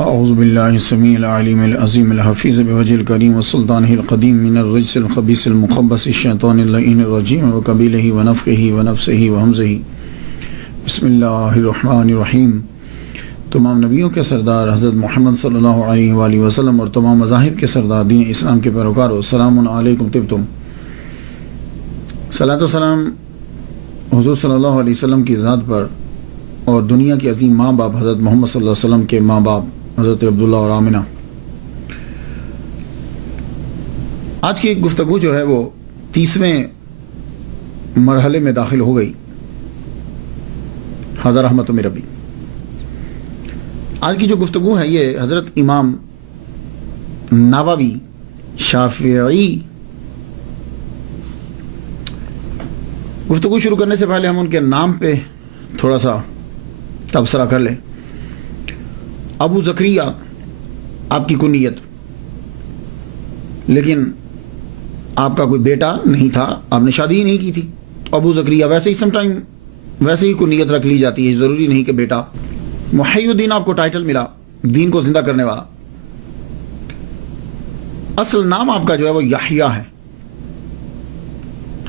اعوذ باللہ السمیع العلیم العظیم الحفیظ بوجہ الکریم والسلطانہ القدیم من الرجس الخبیث المخبث الشیطان اللعین الرجیم وقبیلہ ونفخہ ونفسہ وہمزہ۔ بسم اللہ الرحمن الرحیم۔ تمام نبیوں کے سردار حضرت محمد صلی اللہ علیہ وآلہ وسلم اور تمام مذاہب کے سردار دین اسلام کے پیروکاروں، السلام علیکم طبتم۔ صلاۃ و سلام حضور صلی اللہ علیہ وسلم کی ذات پر اور دنیا کے عظیم ماں باپ حضرت محمد صلی اللہ علیہ وسلم کے ماں باپ حضرت عبداللہ اور آمنہ۔ آج کی گفتگو جو ہے وہ 30ویں مرحلے میں داخل ہو گئی، حضرت رحمت من ربی۔ آج کی جو گفتگو ہے یہ حضرت امام نووی شافعی۔ گفتگو شروع کرنے سے پہلے ہم ان کے نام پہ تھوڑا سا تبصرہ کر لیں۔ ابو زکریا آپ کی کنیت، لیکن آپ کا کوئی بیٹا نہیں تھا، آپ نے شادی ہی نہیں کی تھی۔ ابو زکریا ویسے ہی سم ٹائم ویسے ہی کنیت رکھ لی جاتی ہے، ضروری نہیں کہ بیٹا۔ محی الدین آپ کو ٹائٹل ملا، دین کو زندہ کرنے والا۔ اصل نام آپ کا جو ہے وہ یحییٰ ہے،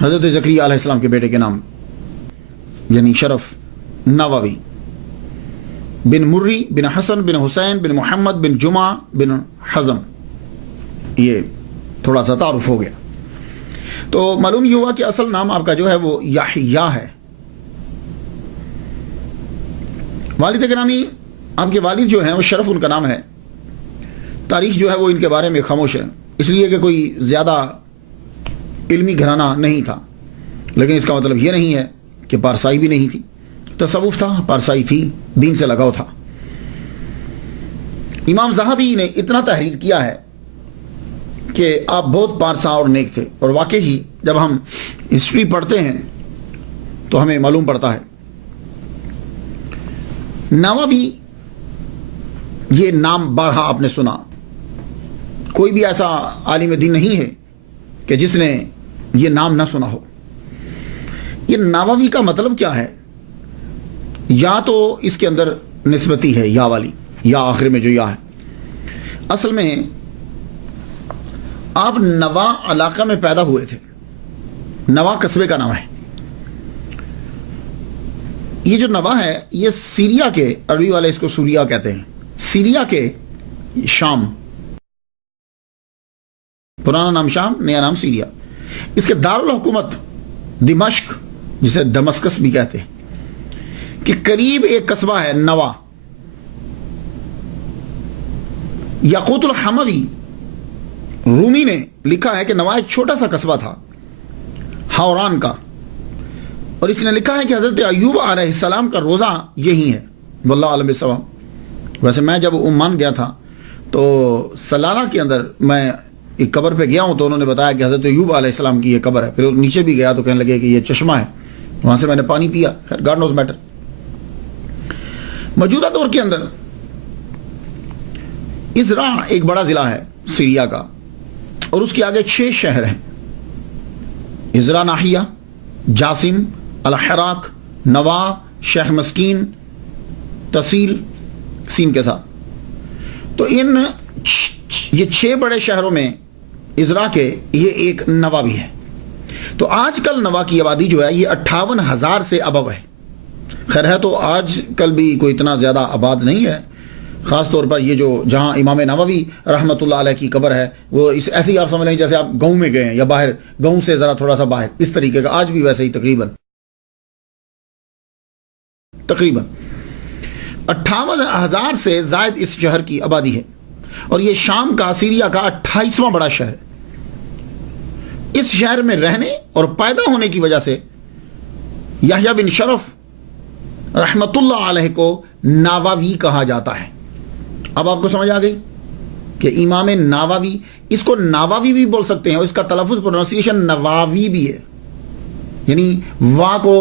حضرت زکریا علیہ السلام کے بیٹے کے نام، یعنی شرف نووی بن مری بن حسن بن حسین بن محمد بن جمعہ بن حزم۔ یہ تھوڑا سا تعارف ہو گیا۔ تو معلوم یہ ہوا کہ اصل نام آپ کا جو ہے وہ یحییٰ ہے۔ والد گرامی، آپ کے والد جو ہیں وہ شرف ان کا نام ہے۔ تاریخ جو ہے وہ ان کے بارے میں خاموش ہے، اس لیے کہ کوئی زیادہ علمی گھرانہ نہیں تھا، لیکن اس کا مطلب یہ نہیں ہے کہ پارسائی بھی نہیں تھی۔ تصوف تھا، پارسائی تھی، دین سے لگاؤ تھا۔ امام ذہبی نے اتنا تحریر کیا ہے کہ آپ بہت پارسا اور نیک تھے، اور واقعی جب ہم ہسٹری پڑھتے ہیں تو ہمیں معلوم پڑتا ہے۔ نووی یہ نام بارہا آپ نے سنا، کوئی بھی ایسا عالم دین نہیں ہے کہ جس نے یہ نام نہ سنا ہو۔ یہ نووی کا مطلب کیا ہے؟ یا تو اس کے اندر نسبتی ہے، یا والی، یا آخر میں جو یا ہے۔ اصل میں آپ نوا علاقہ میں پیدا ہوئے تھے، نوا قصبے کا نام ہے۔ یہ جو نوا ہے یہ سیریا کے، عربی والے اس کو سوریا کہتے ہیں، سیریا کے شام، پرانا نام شام، نیا نام سیریا۔ اس کے دارالحکومت دمشق، جسے دمسکس بھی کہتے ہیں، کہ قریب ایک قصبہ ہے نوا۔ یاقوت الحموی رومی نے لکھا ہے کہ نوا ایک چھوٹا سا قصبہ تھا ہوران کا، اور اس نے لکھا ہے کہ حضرت ایوب علیہ السلام کا روزہ یہی ہے، واللہ عالم بالصواب۔ ویسے میں جب عمان گیا تھا تو سلالہ کے اندر میں ایک قبر پہ گیا ہوں، تو انہوں نے بتایا کہ حضرت ایوب علیہ السلام کی یہ قبر ہے۔ پھر نیچے بھی گیا تو کہنے لگے کہ یہ چشمہ ہے، وہاں سے میں نے پانی پیا۔ خیر، گاڈ نوز میٹر۔ موجودہ دور کے اندر ازرا ایک بڑا ضلع ہے سیریا کا، اور اس کے آگے 6 شہر ہیں: ازرا ناحیہ، جاسم، الحراق، نوا، شیخ مسکین، تسیل، سین کے ساتھ۔ تو یہ 6 بڑے شہروں میں ازرا کے یہ ایک نوا بھی ہے۔ تو آج کل نوا کی آبادی جو ہے یہ 58,000 سے ابو ہے۔ خیر ہے تو آج کل بھی کوئی اتنا زیادہ آباد نہیں ہے، خاص طور پر یہ جو جہاں امام نووی رحمۃ اللہ علیہ کی قبر ہے، وہ ایسے ہی آپ سمجھ لیں جیسے آپ گاؤں میں گئے ہیں، یا باہر گاؤں سے ذرا تھوڑا سا باہر، اس طریقے کا آج بھی ویسے ہی تقریباً 58,000 سے زائد اس شہر کی آبادی ہے، اور یہ شام کا، سیریا کا 28واں بڑا شہر۔ اس شہر میں رہنے اور پیدا ہونے کی وجہ سے یحییٰ بن شرف رحمت اللہ علیہ کو نووی کہا جاتا ہے۔ اب آپ کو سمجھ آ گئی کہ امام نووی، اس کو نووی بھی بول سکتے ہیں، اور اس کا تلفظ پروننسیشن نواوی بھی ہے، یعنی وا کو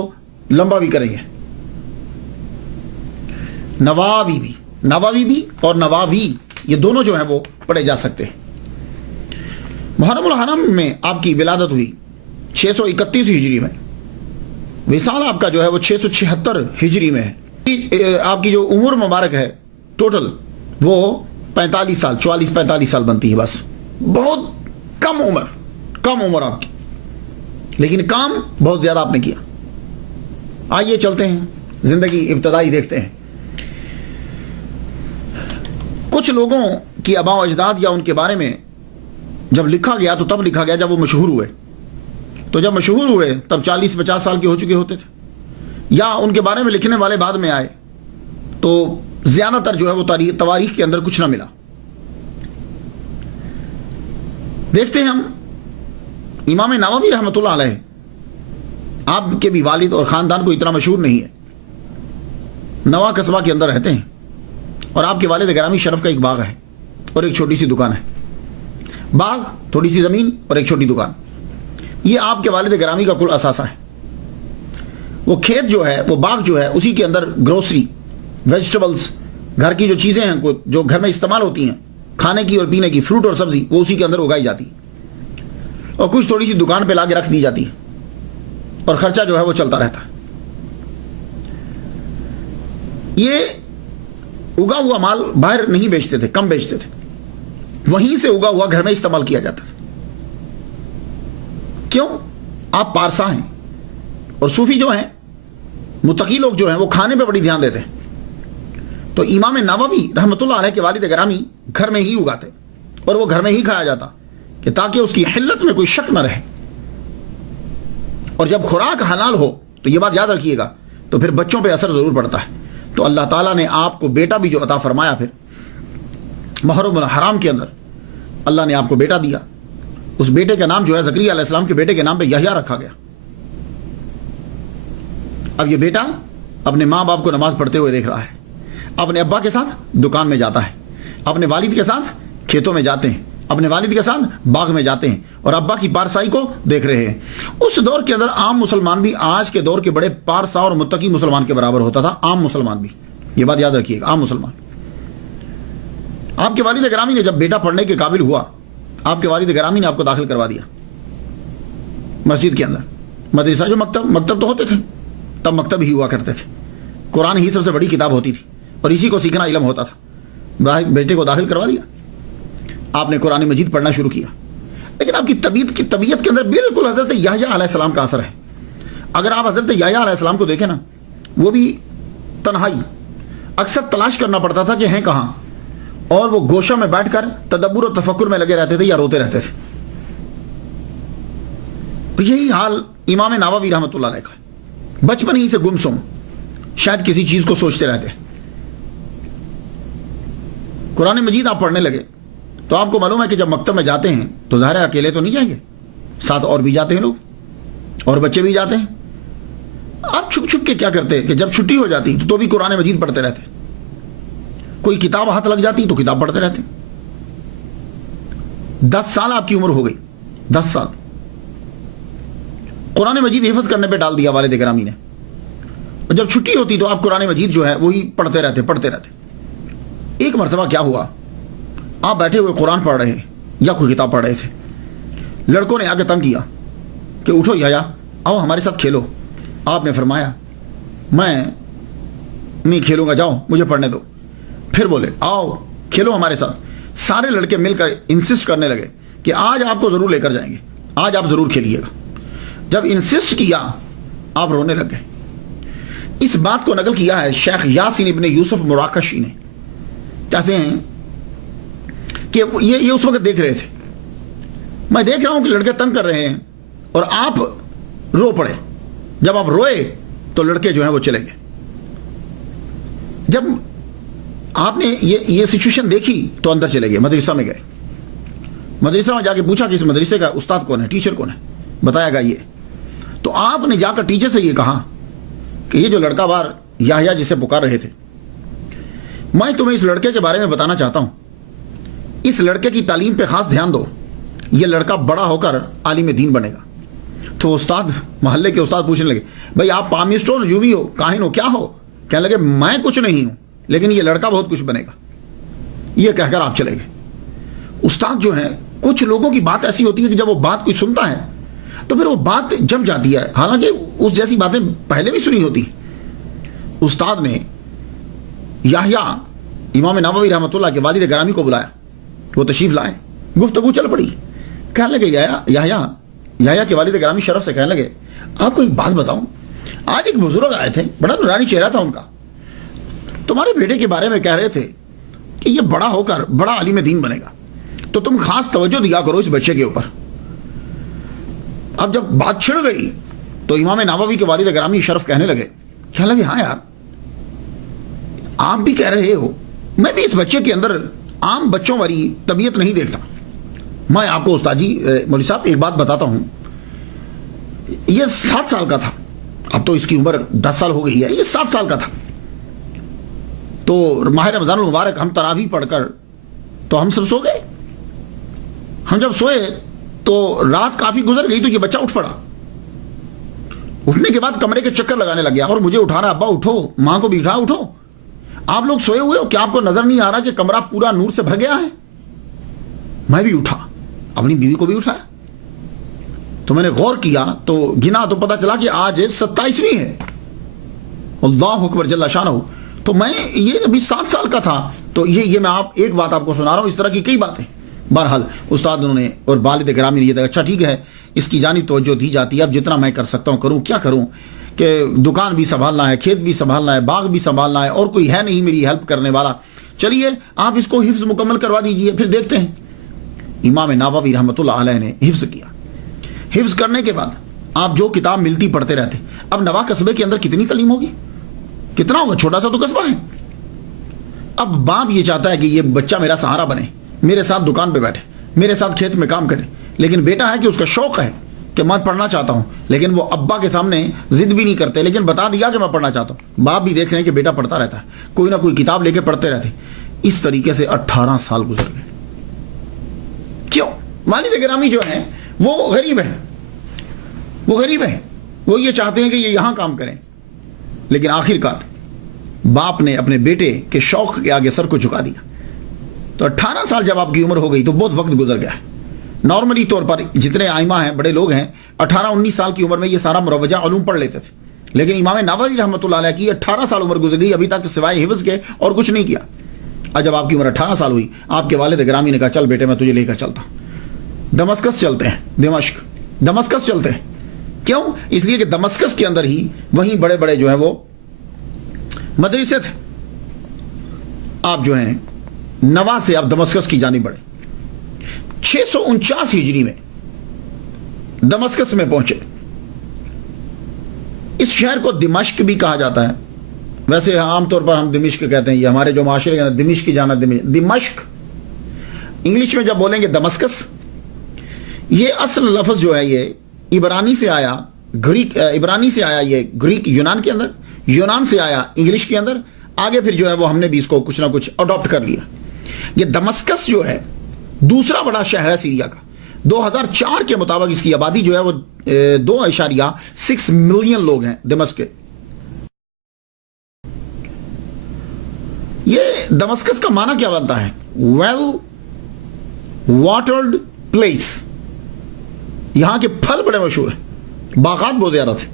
لمبا بھی کریں گے، نواوی بھی اور نواوی، یہ دونوں جو ہیں وہ پڑھے جا سکتے ہیں۔ محرم الحرم میں آپ کی ولادت ہوئی 631 ہجری میں، وصال آپ کا جو ہے وہ 676 ہجری میں ہے۔ آپ کی جو عمر مبارک ہے ٹوٹل وہ 45 سال 44-45 سال بنتی ہے، بس بہت کم عمر آپ کی، لیکن کام بہت زیادہ آپ نے کیا۔ آئیے چلتے ہیں زندگی ابتدائی دیکھتے ہیں۔ کچھ لوگوں کی آباء و اجداد یا ان کے بارے میں جب لکھا گیا تو تب لکھا گیا جب وہ مشہور ہوئے، تو جب مشہور ہوئے تب 40-50 سال کے ہو چکے ہوتے تھے، یا ان کے بارے میں لکھنے والے بعد میں آئے تو زیادہ تر جو ہے وہ تواریخ کے اندر کچھ نہ ملا۔ دیکھتے ہیں ہم امام نووی رحمۃ اللہ علیہ، آپ کے بھی والد اور خاندان کو اتنا مشہور نہیں ہے، نوا قصبہ کے اندر رہتے ہیں، اور آپ کے والد گرامی شرف کا ایک باغ ہے اور ایک چھوٹی سی دکان ہے۔ باغ، تھوڑی سی زمین اور ایک چھوٹی دکان، یہ آپ کے والد گرامی کا کل اثاثہ ہے۔ وہ کھیت جو ہے، وہ باغ جو ہے، اسی کے اندر گروسری، ویجیٹیبلز، گھر کی جو چیزیں ہیں جو گھر میں استعمال ہوتی ہیں، کھانے کی اور پینے کی، فروٹ اور سبزی، وہ اسی کے اندر اگائی جاتی ہے، اور کچھ تھوڑی سی دکان پہ لا کے رکھ دی جاتی ہے، اور خرچہ جو ہے وہ چلتا رہتا ہے۔ یہ اگا ہوا مال باہر نہیں بیچتے تھے، کم بیچتے تھے، وہیں سے اگا ہوا گھر میں استعمال کیا جاتا ہے۔ کیوں؟ آپ پارسا ہیں، اور صوفی جو ہیں، متقی لوگ جو ہیں، وہ کھانے پہ بڑی دھیان دیتے ہیں۔ تو امام نووی رحمۃ اللہ علیہ کے والد گرامی گھر میں ہی اگاتے، اور وہ گھر میں ہی کھایا جاتا، کہ تاکہ اس کی حلت میں کوئی شک نہ رہے۔ اور جب خوراک حلال ہو تو یہ بات یاد رکھیے گا، تو پھر بچوں پہ اثر ضرور پڑتا ہے۔ تو اللہ تعالیٰ نے آپ کو بیٹا بھی جو عطا فرمایا، پھر محرم الحرام کے اندر اللہ نے آپ کو بیٹا دیا۔ اس بیٹے کا نام جو ہے زکریا علیہ السلام کے بیٹے کے نام پہ یحییٰ رکھا گیا۔ اب یہ بیٹا اپنے ماں باپ کو نماز پڑھتے ہوئے دیکھ رہا ہے، اپنے ابا کے ساتھ دکان میں جاتا ہے، اپنے والد کے ساتھ کھیتوں میں جاتے ہیں، اپنے والد کے ساتھ باغ میں جاتے ہیں، اور ابا کی پارسائی کو دیکھ رہے ہیں۔ اس دور کے اندر عام مسلمان بھی آج کے دور کے بڑے پارسا اور متقی مسلمان کے برابر ہوتا تھا، عام مسلمان بھی، یہ بات یاد رکھیے گا، عام مسلمان۔ آپ کے والد گرامی نے جب بیٹا پڑھنے کے قابل ہوا، آپ کے والد گرامی نے آپ کو داخل کروا دیا مسجد کے اندر۔ مدرسہ جو مکتب تو ہوتے تھے، تب مکتب ہی ہوا کرتے تھے، قرآن ہی سب سے بڑی کتاب ہوتی تھی، اور اسی کو سیکھنا علم ہوتا تھا۔ بیٹے کو داخل کروا دیا، آپ نے قرآن مجید پڑھنا شروع کیا، لیکن آپ کی طبیعت کے اندر بالکل حضرت یحییٰ علیہ السلام کا اثر ہے۔ اگر آپ حضرت یحییٰ علیہ السلام کو دیکھیں نا، وہ بھی تنہائی، اکثر تلاش کرنا پڑتا تھا کہ ہیں کہاں، اور وہ گوشہ میں بیٹھ کر تدبر و تفکر میں لگے رہتے تھے یا روتے رہتے تھے۔ یہی حال امام نووی رحمۃ اللہ علیہ کا، بچپن ہی سے گمسم، شاید کسی چیز کو سوچتے رہتے۔ قرآن مجید آپ پڑھنے لگے تو آپ کو معلوم ہے کہ جب مکتب میں جاتے ہیں تو ظاہر ہے اکیلے تو نہیں جائیں گے، ساتھ اور بھی جاتے ہیں لوگ، اور بچے بھی جاتے ہیں۔ آپ چھپ چھپ کے کیا کرتے کہ جب چھٹی ہو جاتی تو بھی قرآن مجید پڑھتے رہتے، کوئی کتاب ہاتھ لگ جاتی تو کتاب پڑھتے رہتے۔ 10 سال آپ کی عمر ہو گئی، 10 سال قرآن مجید حفظ کرنے پہ ڈال دیا والد گرامی نے، اور جب چھٹی ہوتی تو آپ قرآن مجید جو ہے وہی پڑھتے رہتے۔ ایک مرتبہ کیا ہوا، آپ بیٹھے ہوئے قرآن پڑھ رہے یا کوئی کتاب پڑھ رہے تھے، لڑکوں نے آگے تنگ کیا کہ اٹھو یحییٰ، آؤ ہمارے ساتھ کھیلو۔ آپ نے فرمایا میں نہیں کھیلوں گا، جاؤ مجھے پڑھنے دو۔ پھر بولے آؤ کھیلو ہمارے ساتھ۔ سارے لڑکے مل کر انسسٹ کرنے لگے کہ آج آپ کو ضرور لے کر جائیں گے، آج آپ ضرور کھیلیے گا۔ جب انسسٹ کیا آپ رونے لگ گئے۔ اس بات کو نقل کیا ہے شیخ یاسین ابن یوسف مراکشی نے، کہتے ہیں کہ یہ اس وقت دیکھ رہے تھے، میں دیکھ رہا ہوں کہ لڑکے تنگ کر رہے ہیں اور آپ رو پڑے۔ جب آپ روئے تو لڑکے جو ہیں وہ چلے گئے۔ جب آپ نے یہ سچویشن دیکھی تو اندر چلے گئے، مدرسہ میں گئے۔ مدرسہ میں جا کے پوچھا کہ اس مدرسے کا استاد کون ہے، ٹیچر کون ہے، بتایا گا یہ۔ تو آپ نے جا کر ٹیچر سے یہ کہا کہ یہ جو لڑکا بار یحییٰ جسے پکار رہے تھے، میں تمہیں اس لڑکے کے بارے میں بتانا چاہتا ہوں، اس لڑکے کی تعلیم پہ خاص دھیان دو، یہ لڑکا بڑا ہو کر عالم دین بنے گا۔ تو استاد، محلے کے استاد پوچھنے لگے بھائی آپ پامسٹ ہو، یووی ہو، کاہن ہو، کیا ہو؟ کہنے لگے میں کچھ نہیں ہوں، لیکن یہ لڑکا بہت کچھ بنے گا۔ یہ کہہ کر آپ چلے گئے۔ استاد جو ہیں، کچھ لوگوں کی بات ایسی ہوتی ہے کہ جب وہ بات کوئی سنتا ہے تو پھر وہ بات جم جاتی ہے، حالانکہ اس جیسی باتیں پہلے بھی سنی ہوتی۔ استاد نے یحییٰ امام نووی رحمۃ اللہ کے والد گرامی کو بلایا، وہ تشریف لائے، گفتگو چل پڑی. کہنے لگے یحییٰ کے والد گرامی شرف سے کہنے لگے آپ کو ایک بات بتاؤں، آج ایک بزرگ آئے تھے، بڑا نورانی چہرہ تھا ان کا، تمہارے بیٹے کے بارے میں کہہ رہے تھے کہ یہ بڑا ہو کر بڑا عالم دین بنے گا، تو تم خاص توجہ دیا کرو اس بچے کے اوپر. اب جب بات چھڑ گئی تو امام نووی کے والد گرامی شرف کہنے لگے ہاں یار، آپ بھی کہہ رہے ہو، میں بھی اس بچے کے اندر عام بچوں والی طبیعت نہیں دیکھتا. میں آپ کو استاد جی مولوی صاحب ایک بات بتاتا ہوں، یہ 7 سال کا تھا، اب تو اس کی عمر 10 سال ہو گئی ہے، یہ 7 سال کا تھا. تو ماہ رمضان المبارک ہم تراویح پڑھ کر تو ہم سب سو گئے. ہم جب سوئے تو رات کافی گزر گئی تو یہ بچہ اٹھ پڑا. اٹھنے کے بعد کمرے کے چکر لگانے لگ گیا اور مجھے اٹھا رہا، ابا اٹھو، ماں کو بھی اٹھو، آپ لوگ سوئے ہوئے ہو، کیا آپ کو نظر نہیں آ رہا کہ کمرہ پورا نور سے بھر گیا ہے؟ میں بھی اٹھا، اپنی بیوی کو بھی اٹھایا، تو میں نے غور کیا تو گنا تو پتا چلا کہ آج 27ویں ہے. اللہ اکبر جل شانہ. تو میں یہ ابھی 7 سال کا تھا. تو یہ میں ایک بات آپ کو سنا رہا ہوں، اس طرح کی کئی باتیں. بہرحال استاد انہوں نے اور والد گرامی نے یہ اچھا ٹھیک ہے، اس کی جانب توجہ دی جاتی ہے، اب جتنا میں کر سکتا ہوں کروں، کیا کروں کہ دکان بھی سنبھالنا ہے، کھیت بھی سنبھالنا ہے، باغ بھی سنبھالنا ہے، اور کوئی ہے نہیں میری ہیلپ کرنے والا. چلیے آپ اس کو حفظ مکمل کروا دیجئے، پھر دیکھتے ہیں. امام نووی رحمۃ اللہ علیہ نے حفظ کیا. حفظ کرنے کے بعد آپ جو کتاب ملتی پڑھتے رہتے. اب نواں قصبے کے اندر کتنی تعلیم ہوگی، کتنا ہوگا، چھوٹا سا تو قصبہ ہے. اب باپ یہ چاہتا ہے کہ یہ بچہ میرا سہارا بنے، میرے ساتھ دکان پہ بیٹھے، میرے ساتھ کھیت میں کام کرے. لیکن بیٹا ہے کہ اس کا شوق ہے کہ میں پڑھنا چاہتا ہوں، لیکن وہ ابا کے سامنے ضد بھی نہیں کرتے، لیکن بتا دیا کہ میں پڑھنا چاہتا ہوں. باپ بھی دیکھ رہے ہیں کہ بیٹا پڑھتا رہتا ہے، کوئی نہ کوئی کتاب لے کے پڑھتے رہتے. اس طریقے سے 18 سال گزر گئے. کیوں؟ والد گرامی جو ہیں وہ غریب ہیں، وہ یہ چاہتے ہیں کہ یہ یہاں کام کریں. لیکن آخر کار باپ نے اپنے بیٹے کے شوق کے آگے سر کو جھکا دیا. تو 18 سال جب آپ کی عمر ہو گئی تو بہت وقت گزر گیا ہے. نارملی طور پر جتنے آئمہ ہیں، بڑے لوگ ہیں، 18-19 سال کی عمر میں یہ سارا مروجہ علوم پڑھ لیتے تھے. لیکن امام نووی رحمۃ اللہ علیہ کی 18 سال عمر گزر گئی، ابھی تک سوائے حفظ کے اور کچھ نہیں کیا. اور جب آپ کی عمر 18 سال ہوئی، آپ کے والد گرامی نے کہا چل بیٹے میں تجھے لے کر چلتا ہوں، دمشق چلتے ہیں. دمشق چلتے ہیں. کیوں؟ اس لیے کہ دمشق کے اندر ہی وہیں بڑے بڑے جو ہیں وہ مدرسے تھے. آپ جو ہیں نوا سے آپ دمشق کی جانب بڑھے. 649 ہجری میں دمشق میں پہنچے. اس شہر کو دمشق بھی کہا جاتا ہے، ویسے عام طور پر ہم دمشق کہتے ہیں، یہ ہمارے جو معاشرے کے اندر دمشق کی جانا، دمشق انگلش میں جب بولیں گے دمسکس. یہ اصل لفظ جو ہے یہ عبرانی سے آیا، یہ گریک یونان کے اندر، یونان سے آیا انگلش کے اندر، آگے پھر جو ہے وہ ہم نے بھی اس کو کچھ نہ کچھ اڈاپٹ کر لیا. یہ دمسکس جو ہے دوسرا بڑا شہر ہے سیریا کا. 2004 کے مطابق اس کی آبادی جو ہے وہ 2.6 ملین لوگ ہیں دمشق کے. یہ دمسکس کا معنی کیا بنتا ہے؟ Well watered place. یہاں کے پھل بڑے مشہور ہیں، باغات بہت زیادہ تھے.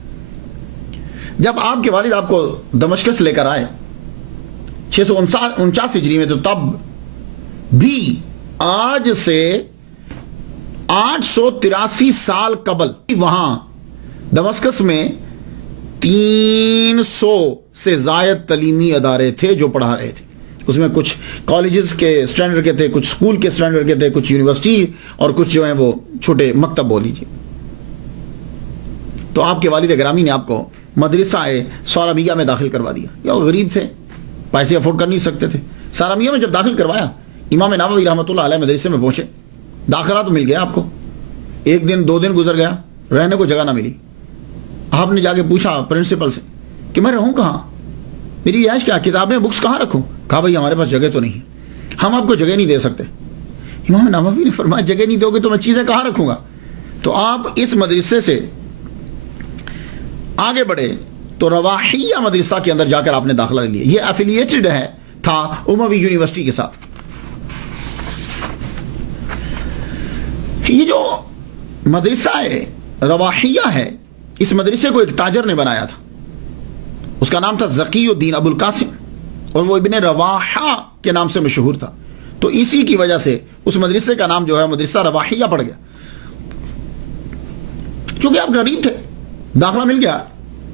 جب آپ کے والد آپ کو دمشق سے لے کر آئے 649 ہجری میں، تو تب بھی آج سے 883 سال قبل وہاں دمشق میں 300 سے زائد تعلیمی ادارے تھے جو پڑھا رہے تھے. اس میں کچھ کالجز کے سٹینڈرڈ کے تھے، کچھ سکول کے سٹینڈرڈ کے تھے، کچھ یونیورسٹی، اور کچھ جو ہیں وہ چھوٹے مکتب بول لیجیے. تو آپ کے والد گرامی نے آپ کو مدرسہ سارمیہ میں داخل کروا دیا. یا وہ غریب تھے، پیسے افورڈ کر نہیں سکتے تھے. سارمیہ میں جب داخل کروایا، امام نووی رحمۃ اللہ علیہ مدرسے میں پہنچے. داخلہ تو مل گیا آپ کو، 1 دن 2 دن گزر گیا، رہنے کو جگہ نہ ملی. آپ نے جا کے پوچھا پرنسپل سے کہ میں رہوں کہاں، میری رہائش کیا، کتابیں بکس کہاں رکھوں؟ کہا بھائی ہمارے پاس جگہ تو نہیں ہے، ہم آپ کو جگہ نہیں دے سکتے. امام نووی نے فرمایا جگہ نہیں دو گے تو میں چیزیں کہاں رکھوں گا؟ تو آپ اس مدرسے سے آگے بڑھے تو رواحیہ مدرسہ کے اندر جا کر آپ نے داخلہ لیا. یہ ایفیلیٹڈ تھا اموی یونیورسٹی کے ساتھ. یہ جو مدرسہ رواحیہ ہے، اس مدرسے کو ایک تاجر نے بنایا تھا. اس کا نام تھا ذکی الدین ابو القاسم اور وہ ابن رواحہ کے نام سے مشہور تھا. تو اسی کی وجہ سے اس مدرسے کا نام جو ہے مدرسہ رواحیہ پڑ گیا. چونکہ آپ غریب تھے, داخلہ مل گیا,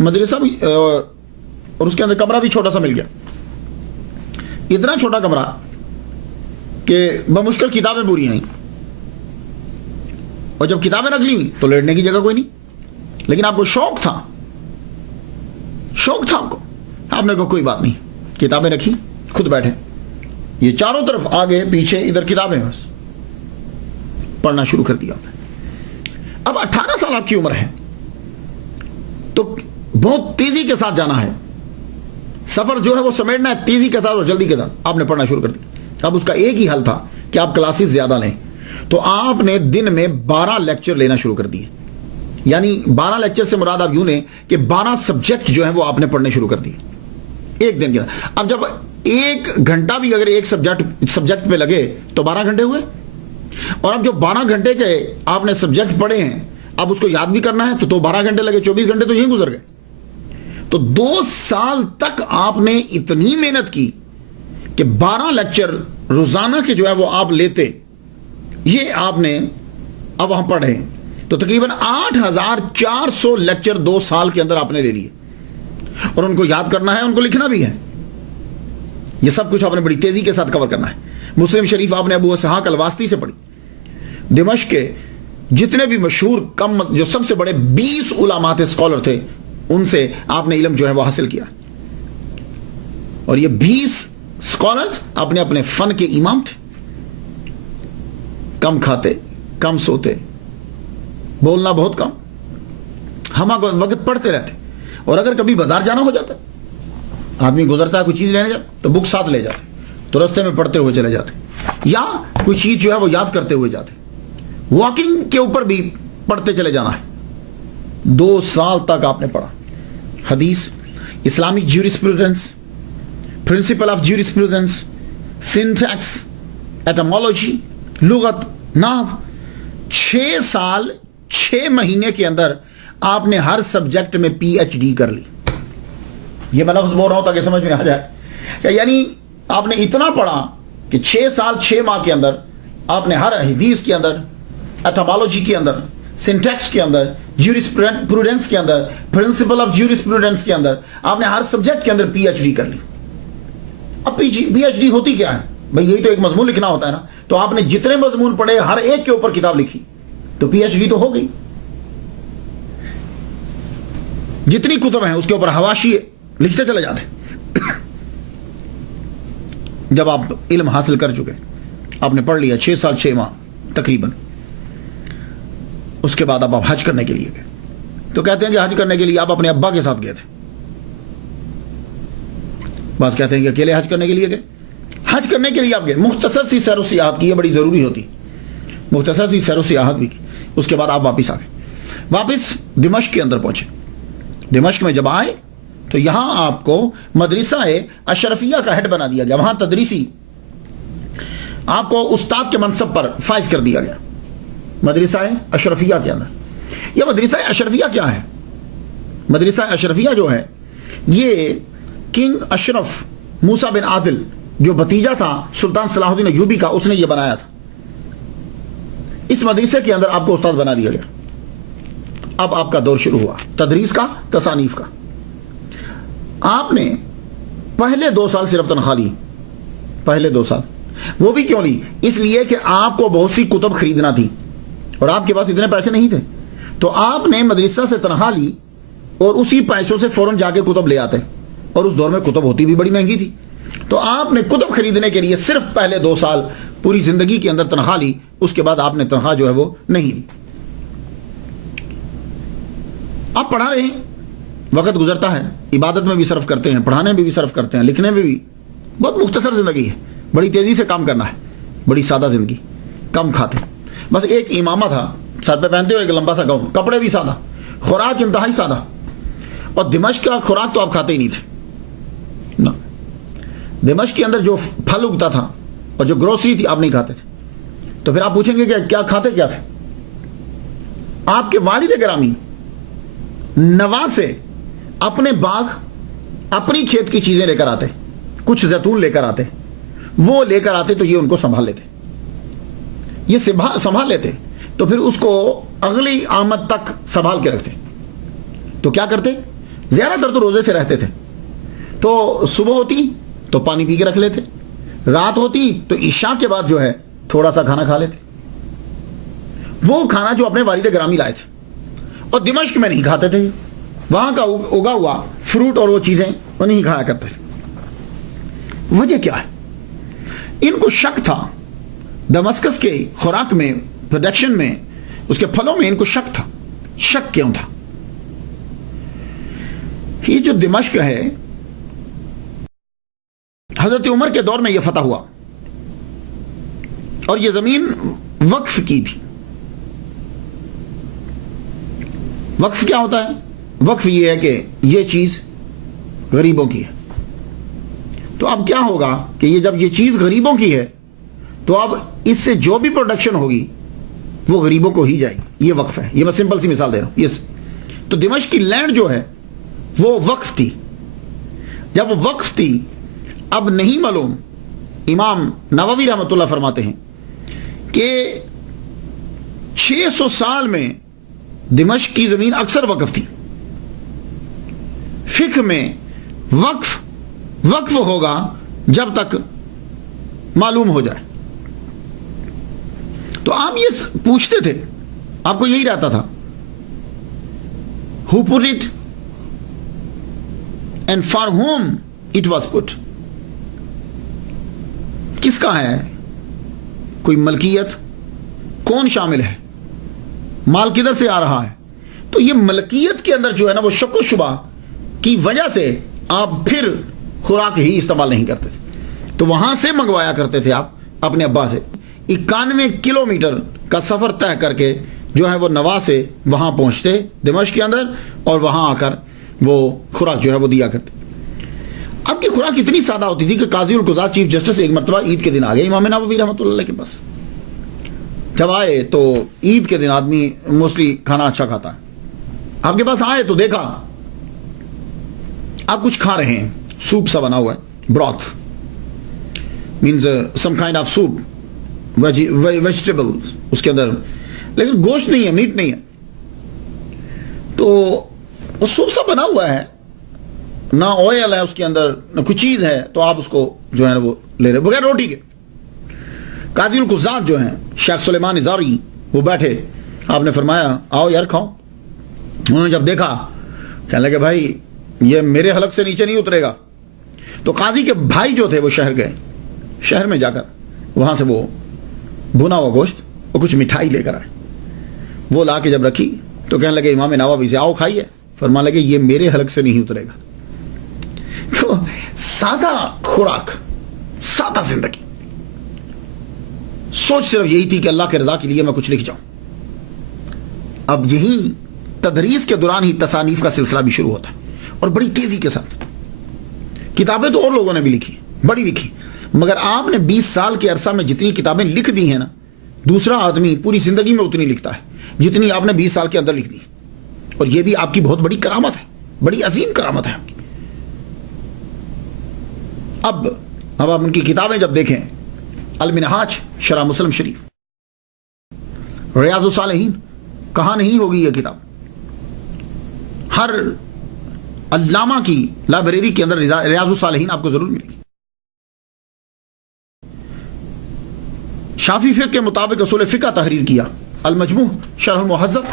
مدرسہ بھی اور اس کے اندر کمرہ بھی چھوٹا سا مل گیا, اتنا چھوٹا کمرہ کہ بمشکل کتابیں پوری آئیں, اور جب کتابیں رکھ لی تو لیٹنے کی جگہ کوئی نہیں. لیکن آپ کو شوق تھا آپ نے کہا کوئی بات نہیں, کتابیں رکھی, خود بیٹھے, یہ چاروں طرف آگے پیچھے ادھر کتابیں, بس پڑھنا شروع کر دیا. اب 18 سال آپ کی عمر ہے تو بہت تیزی کے ساتھ جانا ہے, سفر جو ہے وہ سمیٹنا ہے تیزی کے ساتھ اور جلدی کے ساتھ. آپ نے پڑھنا شروع کر دیا. اب اس کا ایک ہی حل تھا کہ آپ کلاسز زیادہ لیں. تو آپ نے دن میں 12 لیکچر لینا شروع کر دیے. یعنی 12 لیکچر سے مراد آپ یوں لیں کہ 12 سبجیکٹ جو ہیں وہ آپ نے پڑھنے شروع کر دیے ایک دن کے. اب جب 1 گھنٹہ بھی اگر ایک سبجیکٹ پہ لگے تو 12 گھنٹے ہوئے, اور اب جو 12 گھنٹے کے آپ نے سبجیکٹ پڑھے ہیں اب اس کو یاد بھی کرنا ہے تو 12 گھنٹے لگے, 24 گھنٹے تو یہیں گزر گئے. تو 2 سال تک آپ نے اتنی محنت کی کہ 12 لیکچر روزانہ کے جو ہے وہ آپ لیتے, یہ آپ نے اب وہاں پڑھے تو تقریباً 8400 لیکچر 2 سال کے اندر آپ نے لے لیے, اور ان کو یاد کرنا ہے, ان کو لکھنا بھی ہے. یہ سب کچھ آپ نے بڑی تیزی کے ساتھ کور کرنا ہے. مسلم شریف آپ نے ابو اسحاق الواسطی سے پڑھی. دمشق کے جتنے بھی مشہور جو سب سے بڑے 20 علماء تھے, اسکالر تھے, ان سے آپ نے علم جو ہے وہ حاصل کیا. اور یہ 20 اسکالرز اپنے اپنے فن کے امام تھے. کم کھاتے, کم سوتے, بولنا بہت کم, ہم وقت پڑھتے رہتے. اور اگر کبھی بازار جانا ہو جاتا, آدمی گزرتا ہے کوئی چیز لینے جاتا تو بک ساتھ لے جاتے, تو رستے میں پڑھتے ہوئے چلے جاتے, یا کوئی چیز جو ہے وہ یاد کرتے ہوئے جاتے. واکنگ کے اوپر بھی پڑھتے چلے جانا ہے. 2 سال تک آپ نے پڑھا. حدیث, Islamic jurisprudence, principle of jurisprudence, syntax, ایٹمالوجی, لغت, نحو. 6 سال 6 مہینے کے اندر آپ نے ہر سبجیکٹ میں پی ایچ ڈی کر لی. یہ میں لفظ بول رہا ہوں تاکہ سمجھ میں آ جائے کہ یعنی آپ نے اتنا پڑھا کہ 6 سال 6 ماہ کے اندر آپ نے ہر حدیث کے اندر, ایٹمالوجی کے اندر, سنٹیکس کے اندر, جیورسپروڈنس کے اندر, پرنسپل آف جیورسپروڈنس کے اندر آپ نے ہر سبجیکٹ کے اندر پی ایچ ڈی کر لی. اب پی ایچ ڈی ہوتی کیا ہے بھئی, یہی تو ایک مضمون لکھنا ہوتا ہے نا. تو آپ نے جتنے مضمون پڑھے ہر ایک کے اوپر کتاب لکھی تو پی ایچ ڈی تو ہو گئی. جتنی کتب ہیں اس کے اوپر حواشی لکھتے چلے جاتے. جب آپ علم حاصل کر چکے, آپ نے پڑھ لیا 6 سال 6 ماہ تقریباً, اس کے بعد آپ حج کرنے کے لیے گئے. تو کہتے ہیں کہ حج کرنے کے لیے آپ اپنے ابا کے ساتھ گئے تھے, بعض کہتے ہیں کہ اکیلے حج کرنے کے لیے گئے. حج کرنے کے لیے آپ گئے, مختصر سی سیر و سیاحت کی, یہ بڑی ضروری ہوتی, مختصر سی سیر و سیاحت بھی کی. اس کے بعد آپ واپس آ گئے, واپس دمشق کے اندر پہنچے. دمشق میں جب آئے تو یہاں آپ کو مدرسہ اشرفیہ کا ہیڈ بنا دیا گیا. وہاں تدریسی آپ کو استاد کے منصب پر فائز کر دیا گیا مدرسہ اشرفیہ کے اندر. یہ مدرسہ اشرفیہ کیا ہے؟ مدرسہ اشرفیہ جو ہے یہ کنگ اشرف موسیٰ بن عادل جو بھتیجا تھا سلطان صلاح الدین ایوبی کا, اس نے یہ بنایا تھا. اس مدرسے کے اندر آپ کو استاد بنا دیا گیا. اب آپ کا دور شروع ہوا تدریس کا, تصانیف کا. آپ نے پہلے 2 سال صرف تنخواہ لی, پہلے 2 سال. وہ بھی کیوں لی؟ اس لیے کہ آپ کو بہت سی کتب خریدنا تھی اور آپ کے پاس اتنے پیسے نہیں تھے. تو آپ نے مدرسہ سے تنخواہ لی اور اسی پیسوں سے فوراً جا کے کتب لے آتے, اور اس دور میں کتب ہوتی بھی بڑی مہنگی تھی. تو آپ نے کتب خریدنے کے لیے صرف پہلے 2 سال پوری زندگی کے اندر تنخواہ لی. اس کے بعد آپ نے تنخواہ جو ہے وہ نہیں لی. آپ پڑھا رہے ہیں, وقت گزرتا ہے, عبادت میں بھی صرف کرتے ہیں, پڑھانے میں بھی صرف کرتے ہیں, لکھنے میں بھی. بہت مختصر زندگی ہے, بڑی تیزی سے کام کرنا ہے, بڑی سادہ زندگی, کم کھاتے. بس ایک امامہ تھا سر پہ پہنتے ہوئے, ایک لمبا سا گاؤن, کپڑے بھی سادہ, خوراک انتہائی سادہ. اور دمشق کا خوراک تو آپ کھاتے ہی نہیں تھے. دمشق کے اندر جو پھل اگتا تھا اور جو گروسری تھی آپ نہیں کھاتے تھے. تو پھر آپ پوچھیں گے کہ کیا کھاتے کیا تھے؟ آپ کے والد گرامی نوا سے اپنے باغ, اپنی کھیت کی چیزیں لے کر آتے, کچھ زیتون لے کر آتے, وہ لے کر آتے تو یہ ان کو سنبھال لیتے, یہ سنبھال لیتے تو پھر اس کو اگلی آمد تک سنبھال کے رکھتے. تو کیا کرتے, زیادہ تر تو روزے سے رہتے تھے, تو صبح ہوتی تو پانی پی کے رکھ لیتے, رات ہوتی تو عشاء کے بعد جو ہے تھوڑا سا کھانا کھا لیتے, وہ کھانا جو اپنے والد گرامی لائے تھے, اور دمشق میں نہیں کھاتے تھے, وہاں کا اگا ہوا فروٹ اور وہ چیزیں وہ نہیں کھایا کرتے تھے. وجہ کیا ہے؟ ان کو شک تھا دمسکس کے خوراک میں, پروڈکشن میں, اس کے پھلوں میں ان کو شک تھا. شک کیوں تھا؟ یہ جو دمشق ہے حضرت عمر کے دور میں یہ فتح ہوا, اور یہ زمین وقف کی تھی. وقف کیا ہوتا ہے؟ وقف یہ ہے کہ یہ چیز غریبوں کی ہے. تو اب کیا ہوگا کہ یہ جب یہ چیز غریبوں کی ہے تو اب اس سے جو بھی پروڈکشن ہوگی وہ غریبوں کو ہی جائے گی. یہ وقف ہے. یہ میں سمپل سی مثال دے رہا ہوں. تو دمشق کی لینڈ جو ہے وہ وقف تھی. جب وہ وقف تھی, اب نہیں معلوم, امام نووی رحمۃ اللہ فرماتے ہیں کہ 600 سال میں دمشق کی زمین اکثر وقف تھی. فقہ میں وقف ہوگا جب تک معلوم ہو جائے. تو آپ یہ پوچھتے تھے, آپ کو یہی رہتا تھا, who put it and for whom it was put. کس کا ہے کوئی ملکیت, کون شامل ہے, مال کدھر سے آ رہا ہے. تو یہ ملکیت کے اندر جو ہے نا وہ شک و شبہ کی وجہ سے آپ پھر خوراک ہی استعمال نہیں کرتے تھے. تو وہاں سے منگوایا کرتے تھے آپ اپنے ابا سے. 91 کلومیٹر کا سفر طے کر کے جو ہے وہ نوا سے وہاں پہنچتے دمشق کے اندر, اور وہاں آ کر وہ خوراک جو ہے وہ دیا کرتے. اب کی خوراک اتنی سادہ ہوتی تھی کہ قاضی القضات چیف جسٹس ایک مرتبہ عید کے دن آ گئے امام نووی رحمۃ اللہ کے پاس. جب آئے تو عید کے دن آدمی موسٹلی کھانا اچھا کھاتا ہے. آپ کے پاس آئے تو دیکھا آپ کچھ کھا رہے ہیں, سوپ سا بنا ہوا ہے, broth means some kind of soup, vegetable اس کے اندر, لیکن گوشت نہیں ہے, میٹ نہیں ہے. تو وہ سوپ سا بنا ہوا ہے, نہ آئل ہے اس کے اندر, نہ کچھ چیز ہے, تو آپ اس کو جو ہے وہ لے رہے بغیر روٹی کے. قاضی القضات جو ہیں شیخ سلیمان ازاری وہ بیٹھے, آپ نے فرمایا آؤ یار کھاؤ. انہوں نے جب دیکھا کہنے لگے بھائی یہ میرے حلق سے نیچے نہیں اترے گا. تو قاضی کے بھائی جو تھے وہ شہر گئے, شہر میں جا کر وہاں سے وہ بھنا ہوا گوشت اور کچھ مٹھائی لے کر آئے. وہ لا کے جب رکھی تو کہنے لگے امام نووی سے آؤ کھائیے. فرمانے لگے یہ میرے حلق سے نہیں اترے گا. تو سادہ خوراک, سادہ زندگی, سوچ صرف یہی تھی کہ اللہ کے رضا کے لیے میں کچھ لکھ جاؤں. اب یہی تدریس کے دوران ہی تصانیف کا سلسلہ بھی شروع ہوتا ہے, اور بڑی تیزی کے ساتھ. کتابیں تو اور لوگوں نے بھی لکھی, بڑی لکھی, مگر آپ نے 20 سال کے عرصہ میں جتنی کتابیں لکھ دی ہیں نا, دوسرا آدمی پوری زندگی میں اتنی لکھتا ہے جتنی آپ نے 20 سال کے اندر لکھ دی. اور یہ بھی آپ کی بہت بڑی کرامت ہے, بڑی عظیم کرامت ہے آپ کی. اب آپ ان کی کتابیں جب دیکھیں, المنہاج شرح مسلم شریف, ریاض الصالحین, کہاں نہیں ہوگی یہ کتاب. ہر علامہ کی لائبریری کے اندر ریاض الصالحین آپ کو ضرور ملے گی. شافعی فقہ کے مطابق اصول فقہ تحریر کیا, المجموع شرح المہذب,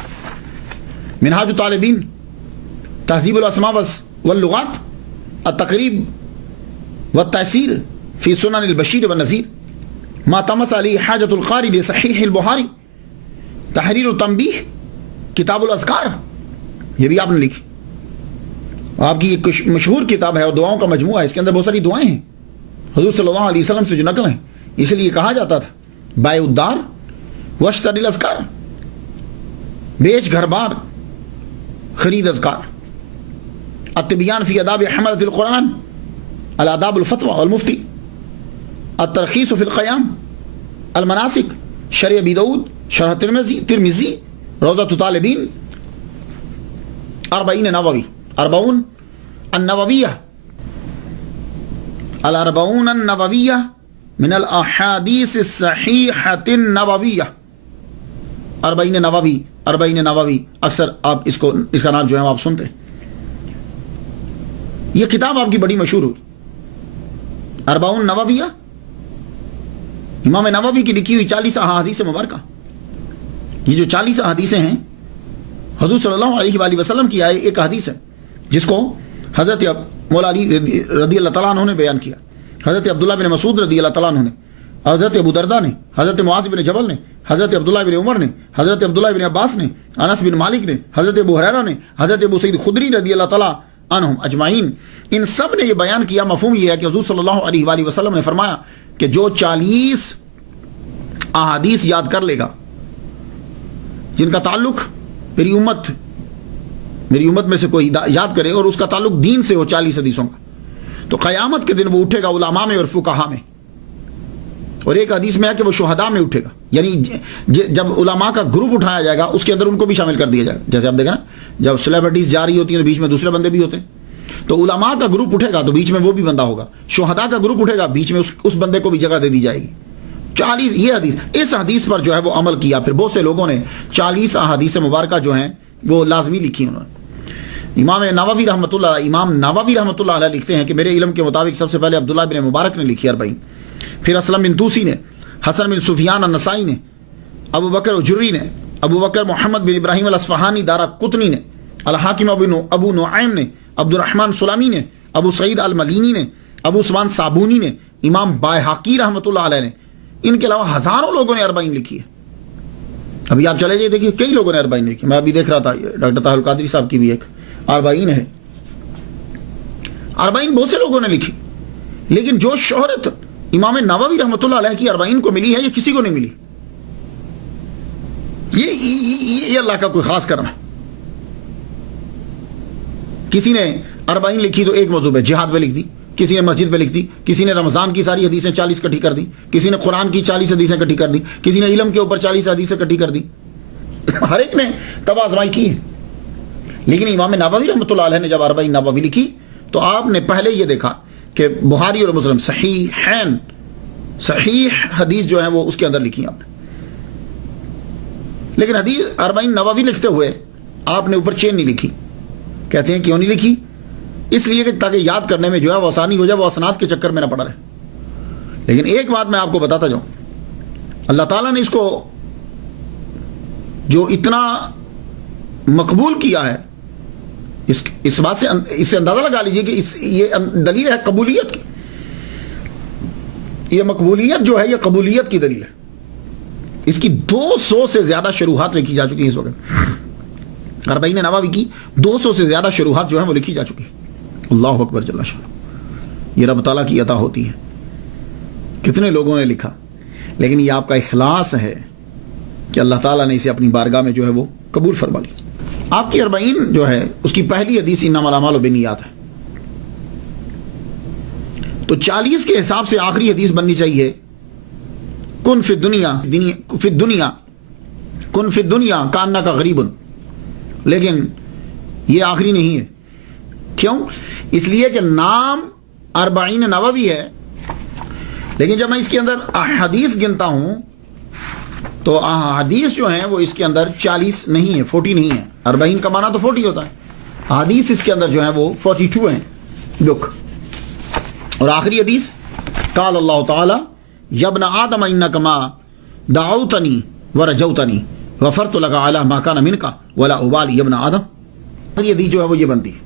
منہاج الطالبین, تہذیب الاسماء واللغات, التقریب والتأثیر فی سنن البشیر والنذیر, ما تمس علی حاجت القاری لصحیح البخاری, تحریر التنبیہ, کتاب الاذکار, یہ بھی آپ نے لکھی. آپ کی ایک مشہور کتاب ہے اور دعاؤں کا مجموعہ ہے, اس کے اندر بہت ساری دعائیں ہیں حضور صلی اللہ علیہ وسلم سے جو نقل ہیں, اس لیے کہا جاتا تھا بائع الدار واشتری الاذکار, بیچ گھر بار خرید اذکار. التبیان فی آداب حملۃ القرآن, الآداب الفتوى والمفتی, الترخیص فی القیام, المناسک, شرح ابی داؤد, شرح ترمذی, روضۃ الطالبین, 40 نووی, 40 النوویہ, الاربعون النوویہ من الاحادیث الصحیحۃ النبویہ. اربعین نووی، اربعین نووی، اکثر آپ اس کا نام جو ہے آپ سنتے ہیں. یہ کتاب آپ کی بڑی مشہور ہوئی، اربعون نوویہ، امام نووی کی لکھی ہوئی 40 احادیث مبارکہ. یہ جو 40 احادیثیں ہیں حضور صلی اللہ علیہ وآلہ وسلم کی آئے ایک حدیث ہے جس کو حضرت مولا علی رضی اللہ تعالیٰ عنہ نے بیان کیا، حضرت عبداللہ بن مسعود رضی اللہ تعالیٰ عنہ نے، حضرت ابو درداء نے، حضرت معاذ بن جبل نے، حضرت عبداللہ بن عمر نے، حضرت عبداللہ بن عباس نے، انس بن مالک نے، حضرت ابو ہریرہ نے، حضرت ابو سعید خدری رضی اللہ تعالیٰ عنہم اجمعین. ان سب نے یہ بیان کیا. مفہوم یہ ہے کہ حضور صلی اللہ علیہ وآلہ وسلم نے فرمایا کہ جو 40 احادیث یاد کر لے گا جن کا تعلق میری امت میں سے کوئی یاد کرے اور اس کا تعلق دین سے ہو 40 حدیثوں کا، تو قیامت کے دن وہ اٹھے گا علماء میں اور فقہاء میں. اور ایک حدیث میں ہے کہ وہ شہداء میں اٹھے گا، یعنی جب علماء کا گروپ اٹھایا جائے گا اس کے اندر ان کو بھی شامل کر دیا جائے گا. جیسے آپ دیکھیں نا جب سیلیبریٹیز جا رہی ہوتی ہیں تو بیچ میں دوسرے بندے بھی ہوتے ہیں، تو علماء کا گروپ اٹھے گا تو بیچ میں وہ بھی بندہ ہوگا. شہداء کا گروپ اٹھے گا، بیچ میں اس بندے کو بھی جگہ دے دی جائے گی. 40 یہ حدیث، اس حدیث پر جو ہے وہ عمل کیا. پھر بہت سے لوگوں نے 40 احادیث مبارکہ جو ہیں وہ لازمی لکھی انہوں نے. امام نووی رحمۃ اللہ علیہ لکھتے ہیں کہ میرے علم کے مطابق سب سے پہلے عبداللہ بن مبارک نے لکھی 40، پھر اسلم بن توسی نے، حسن بن سفیان النسائی نے، ابو بکر اجری نے، ابو بکر محمد بن ابراہیم الاصفہانی دارا قطنی نے، الحاکم ابو نعیم نے، عبد الرحمن سلامی نے، ابو سعید الملینی نے، ابو عثمان صابونی نے، امام بائحقی رحمۃ اللہ علیہ نے. ان کے علاوہ ہزاروں لوگوں نے 40 لکھی ہے. ابھی آپ چلے جائیے دیکھیے کئی لوگوں نے 40 لکھی. میں ابھی دیکھ رہا تھا ڈاکٹر طاہر القادری صاحب کی بھی ایک 40 ہے. 40 بہت سے لوگوں نے لکھی، لیکن جو شہرت امام نووی رحمۃ اللہ علیہ کی 40 کو ملی ہے یہ کسی کو نہیں ملی. یہ اللہ کا کوئی خاص کرم ہے. کسی نے 40 لکھی تو ایک موضوع پہ جہاد پہ لکھ دی، کسی نے مسجد پہ لکھ دی، کسی نے رمضان کی ساری حدیثیں 40 اکٹھی کر دی، کسی نے قرآن کی 40 حدیثیں اکٹھی کر دی، کسی نے علم کے اوپر 40 حدیثیں اکٹھی کر دی. ہر ایک نے تب آزمائی کی ہے. لیکن امام نووی رحمۃ اللہ علیہ نے جب 40 نووی لکھی تو آپ نے پہلے یہ دیکھا کہ بخاری اور مسلم صحیح حدیث جو ہیں وہ اس کے اندر لکھی آپ نے. لیکن حدیث 40 نووی لکھتے ہوئے آپ نے اوپر چین نہیں لکھی. کہتے ہیں کیوں نہیں لکھی؟ اس لیے کہ تاکہ یاد کرنے میں جو ہے وہ آسانی ہو جائے، وہ اسناد کے چکر میں نہ پڑا رہے. لیکن ایک بات میں آپ کو بتاتا جاؤں، اللہ تعالیٰ نے اس کو جو اتنا مقبول کیا ہے، اس بات سے اس سے اندازہ لگا لیجئے کہ یہ دلیل ہے قبولیت کی. یہ مقبولیت جو ہے یہ قبولیت کی دلیل ہے. اس کی 200 سے زیادہ شروحات لکھی جا چکی ہیں اس وقت. 40 نووی کی 200 سے زیادہ شروحات جو ہیں وہ لکھی جا چکی ہیں. اللہ اکبر جل شانہ. یہ رب تعالیٰ کی عطا ہوتی ہے. کتنے لوگوں نے لکھا، لیکن یہ آپ کا اخلاص ہے کہ اللہ تعالیٰ نے اسے اپنی بارگاہ میں جو ہے وہ قبول فرما لی. آپ کی 40 جو ہے اس کی پہلی حدیث انما الاعمال بالنیات ہے. تو 40 کے حساب سے آخری حدیث بننی چاہیے کن فی الدنیا کاننا کا غریب. لیکن یہ آخری نہیں ہے. کیوں؟ اس لیے کہ نام 40 نووی ہے، لیکن جب میں اس کے اندر احادیث گنتا ہوں تو احادیث جو ہیں وہ اس کے اندر 40 نہیں ہے، 40 نہیں ہے. 40 کا معنی تو 40 ہوتا ہے. حدیث اس کے اندر جو ہیں وہ 42 ہیں. لک، اور آخری حدیث قال اللہ تعالی یا ابن آدم انک ما دعوتنی ورجوتنی غفرت لک علی ما کان منک ولا ابالی یا ابن آدم. آخری حدیث جو ہے وہ یہ بنتی ہے.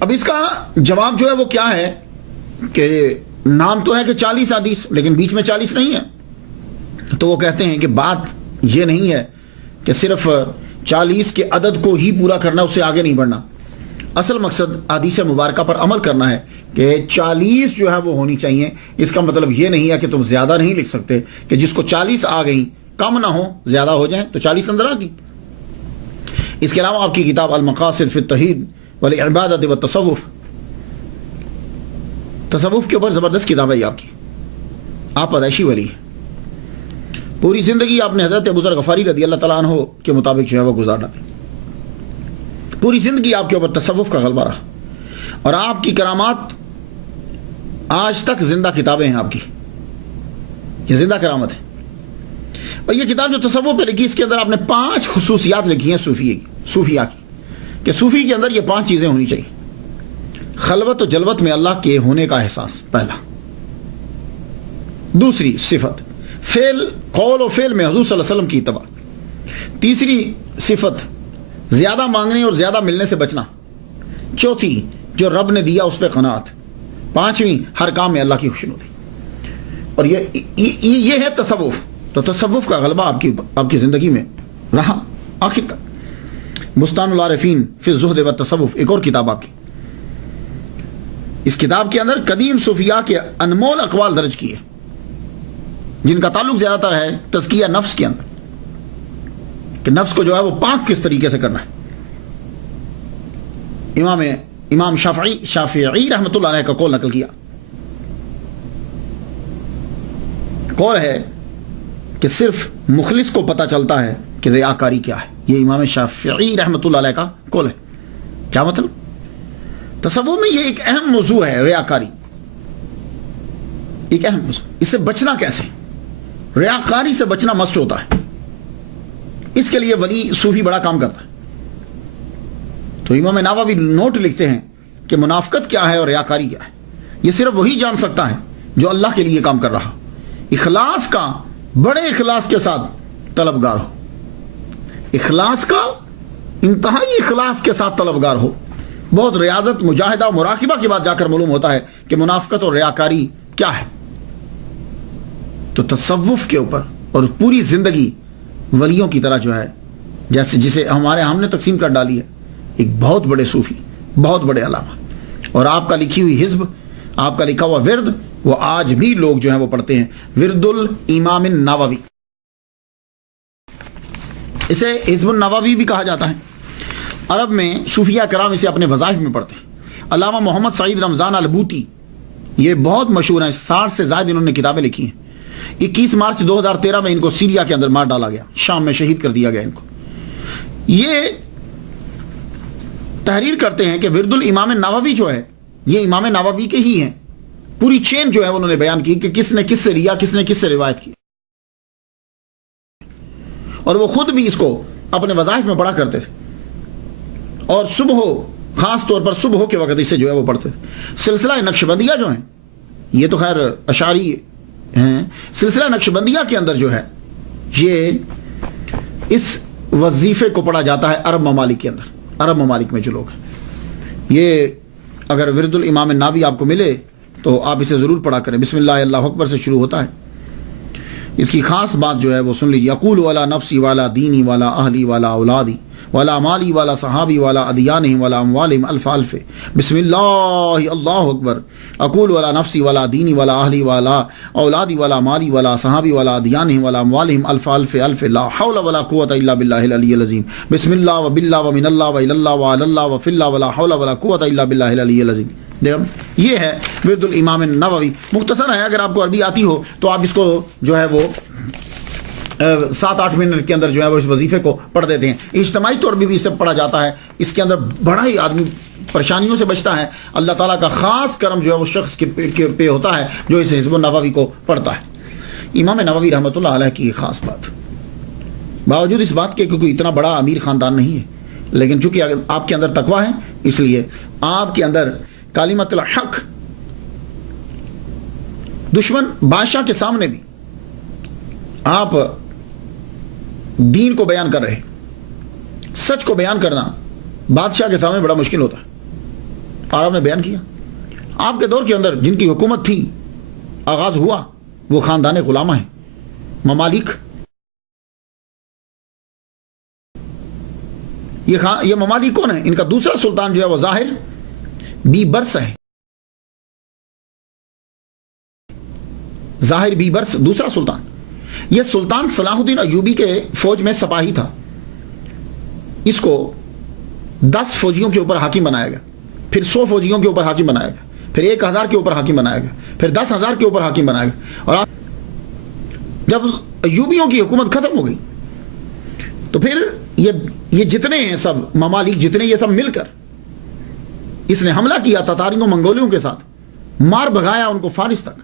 اب اس کا جواب جو ہے وہ کیا ہے کہ نام تو ہے کہ 40 حدیث، لیکن بیچ میں 40 نہیں ہے. تو وہ کہتے ہیں کہ بات یہ نہیں ہے کہ صرف 40 کے عدد کو ہی پورا کرنا، اس سے آگے نہیں بڑھنا. اصل مقصد حدیث مبارکہ پر عمل کرنا ہے کہ 40 جو ہے وہ ہونی چاہیے. اس کا مطلب یہ نہیں ہے کہ تم زیادہ نہیں لکھ سکتے، کہ جس کو 40 آ گئی کم نہ ہو زیادہ ہو جائیں تو 40 اندر آ گئی. اس کے علاوہ آپ کی کتاب المقاصد فی التوحید والعبادۃ والتصوف، تصوف کے اوپر زبردست کتاب ہے آپ کی. آپ پیدائشی ولی ہیں، پوری زندگی آپ نے حضرت ابو ذر غفاری رضی اللہ تعالیٰ عنہ کے مطابق جو ہے وہ گزار ڈالی. پوری زندگی آپ کے اوپر تصوف کا غلبہ رہا، اور آپ کی کرامات آج تک زندہ کتابیں ہیں آپ کی، یہ زندہ کرامت ہے۔ اور یہ کتاب جو تصوف پہ لکھی، اس کے اندر آپ نے 5 خصوصیات لکھی ہیں صوفیہ کی، کہ صوفی کے اندر یہ 5 چیزیں ہونی چاہیے۔ خلوت و جلوت میں اللہ کے ہونے کا احساس، پہلا۔ دوسری صفت، قول و فعل میں حضور صلی اللہ علیہ وسلم کی اتباع۔ تیسری صفت، زیادہ مانگنے اور زیادہ ملنے سے بچنا۔ چوتھی، جو رب نے دیا اس پہ قناعت۔ پانچویں، ہر کام میں اللہ کی خوشنودی۔ اور یہ ہے تصوف۔ تو تصوف کا غلبہ آپ کی زندگی میں رہا آخر تک۔ بستان العارفین فی الزہد و تصوف، ایک اور کتاب آپ کی، اس کتاب کے اندر قدیم صوفیاء کے انمول اقوال درج کیے، جن کا تعلق زیادہ تر ہے تزکیہ نفس کے اندر، کہ نفس کو جو ہے وہ پاک کس طریقے سے کرنا ہے۔ امام شافعی رحمۃ اللہ علیہ کا قول نقل کیا، قول ہے کہ صرف مخلص کو پتہ چلتا ہے کہ ریاکاری کیا ہے۔ یہ امام شافعی رحمۃ اللہ علیہ کا قول ہے۔ کیا مطلب؟ تصوف میں یہ ایک اہم موضوع ہے، ریاکاری ایک اہم موضوع۔ اس سے بچنا کیسے؟ ریاکاری سے بچنا مسٹ ہوتا ہے، اس کے لیے ولی صوفی بڑا کام کرتا ہے۔ تو امام نووی نوٹ لکھتے ہیں کہ منافقت کیا ہے اور ریاکاری کیا ہے، یہ صرف وہی جان سکتا ہے جو اللہ کے لیے کام کر رہا، اخلاص کا، بڑے اخلاص کے ساتھ طلبگار ہو، اخلاص کا، انتہائی اخلاص کے ساتھ طلبگار ہو۔ بہت ریاضت، مجاہدہ و مراقبہ کے بعد جا کر معلوم ہوتا ہے کہ منافقت اور ریاکاری کیا ہے۔ تو تصوف کے اوپر اور پوری زندگی ولیوں کی طرح جو ہے، جیسے جسے ہم نے تقسیم کر ڈالی ہے، ایک بہت بڑے صوفی، بہت بڑے علامہ، اور آپ کا لکھی ہوئی حزب، آپ کا لکھا ہوا ورد، وہ آج بھی لوگ جو ہیں وہ پڑھتے ہیں، ورد الامام النووی، اسے حزب النووی بھی کہا جاتا ہے۔ عرب میں صوفیہ کرام اسے اپنے وظائف میں پڑھتے ہیں۔ علامہ محمد سعید رمضان البوتی، یہ بہت مشہور ہیں، 60 سے زائد انہوں نے کتابیں لکھی ہیں۔ 21 مارچ 2013 میں ان کو سیریا کے اندر مار ڈالا گیا، شام میں شہید کر دیا گیا ان کو۔ یہ تحریر کرتے ہیں کہ ورد الامام النووی جو ہے، یہ امام نووی کے ہی ہیں، پوری چین جو ہے انہوں نے بیان کی کہ کس نے کس سے لیا، کس نے کس سے روایت کی، اور وہ خود بھی اس کو اپنے وظائف میں پڑھا کرتے تھے، اور صبح، خاص طور پر صبح کے وقت اسے جو ہے وہ پڑھتے تھے۔ سلسلہ نقشبندیہ جو ہیں، یہ تو خیر اشعری ہیں، سلسلہ نقشبندیہ کے اندر جو ہے، یہ اس وظیفے کو پڑھا جاتا ہے عرب ممالک کے اندر، عرب ممالک میں جو لوگ ہیں۔ یہ اگر ورد الامام النووی آپ کو ملے تو آپ اسے ضرور پڑھا کریں۔ بسم اللہ اللہ اکبر سے شروع ہوتا ہے۔ اس کی خاص بات جو ہے وہ سن لیجیے، اقول والا نفسی والا دینی والا اہلی والا اولادی والا مالی والا صحابی والا ادیانہم والا اموالہم الف الف، بسم اللہ اللہ اکبر، اقول والا نفسی والا دینی والا اہلی والا اولادی والا مالی والا صحابی والا ادیانہم والا اموالہم الف الف الف، لا حول ولا قوة الا باللہ العلی العظیم، بسم اللہ و باللہ و من اللہ و الی اللہ و علی اللہ و فی اللہ ولا حول ولا قوة الا باللہ العلی العظیم۔ یہ ہے ورد الامام النووی، مختصر ہے، اگر آپ کو عربی آتی ہو تو آپ اس کو جو ہے وہ 7-8 منٹ کے اندر جو ہے وہ اس وظیفے کو پڑھ دیتے ہیں۔ اجتماعی طور بھی اسے پڑھا جاتا ہے، اس کے اندر بڑا ہی آدمی پریشانیوں سے بچتا ہے، اللہ تعالیٰ کا خاص کرم جو ہے وہ شخص کے پہ ہوتا ہے جو اس حزب النووی کو پڑھتا ہے۔ امام نووی رحمۃ اللہ علیہ کی خاص بات، باوجود اس بات کے کہ کوئی اتنا بڑا امیر خاندان نہیں ہے، لیکن چونکہ آپ کے اندر تقویٰ ہے، اس لیے آپ کے اندر کلمۃ الحق، دشمن بادشاہ کے سامنے بھی آپ دین کو بیان کر رہے ہیں۔ سچ کو بیان کرنا بادشاہ کے سامنے بڑا مشکل ہوتا ہے، اور آپ نے بیان کیا۔ آپ کے دور کے اندر جن کی حکومت تھی، آغاز ہوا، وہ خاندان غلامہ ہیں، ممالک۔ یہ ممالک کون ہیں؟ ان کا دوسرا سلطان جو ہے وہ ظاہر بی برس ہے، ظاہر بی برس دوسرا سلطان۔ یہ سلطان صلاح الدین ایوبی کے فوج میں سپاہی تھا، اس کو 10 فوجیوں کے اوپر حاکم بنایا گیا، پھر 100 فوجیوں کے اوپر حاکم بنایا گیا، پھر 1000 کے اوپر حاکم بنایا گیا، پھر 10,000 کے اوپر حاکم بنایا گیا، اور جب ایوبیوں کی حکومت ختم ہو گئی تو پھر یہ یہ جتنے ہیں سب ممالک، جتنے یہ سب مل کر اس نے حملہ کیا تتاریوں منگولیوں کے ساتھ، مار بھگایا ان کو فارس تک.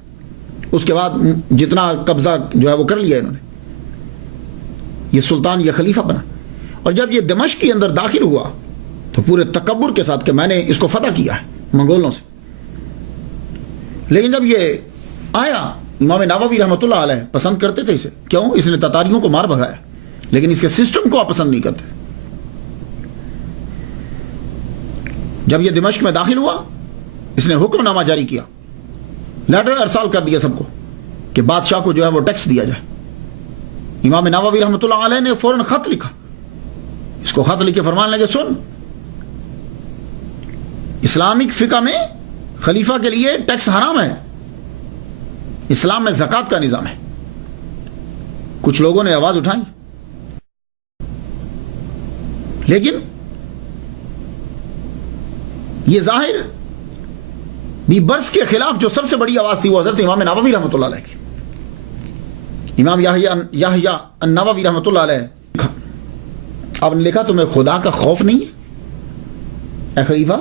اس کے بعد جتنا قبضہ جو ہے وہ کر لیا انہوں نے. یہ سلطان، یہ خلیفہ بنا. اور جب یہ دمشق کے اندر داخل ہوا تو پورے تکبر کے ساتھ کہ میں نے اس کو فتح کیا ہے منگولوں سے. لیکن جب یہ آیا، امام نووی رحمۃ اللہ علیہ پسند کرتے تھے اسے. کیوں؟ اس نے تتاریوں کو مار بھگایا، لیکن اس کے سسٹم کو آپ پسند نہیں کرتے. جب یہ دمشق میں داخل ہوا، اس نے حکم نامہ جاری کیا، لیٹر ارسال کر دیا سب کو کہ بادشاہ کو جو ہے وہ ٹیکس دیا جائے. امام نووی رحمۃ اللہ علیہ نے فوراً خط لکھا. اس کو خط لکھ کے فرمان لگے، سن، اسلامک فقہ میں خلیفہ کے لیے ٹیکس حرام ہے. اسلام میں زکوٰۃ کا نظام ہے. کچھ لوگوں نے آواز اٹھائی، لیکن یہ ظاہر بھی برس کے خلاف جو سب سے بڑی آواز تھی وہ حضرت امام نووی رحمۃ اللہ علیہ کی. امام یحییٰ النووی رحمۃ اللہ علیہ آپ نے لکھا، تمہیں خدا کا خوف نہیں ہے اے خلیفہ؟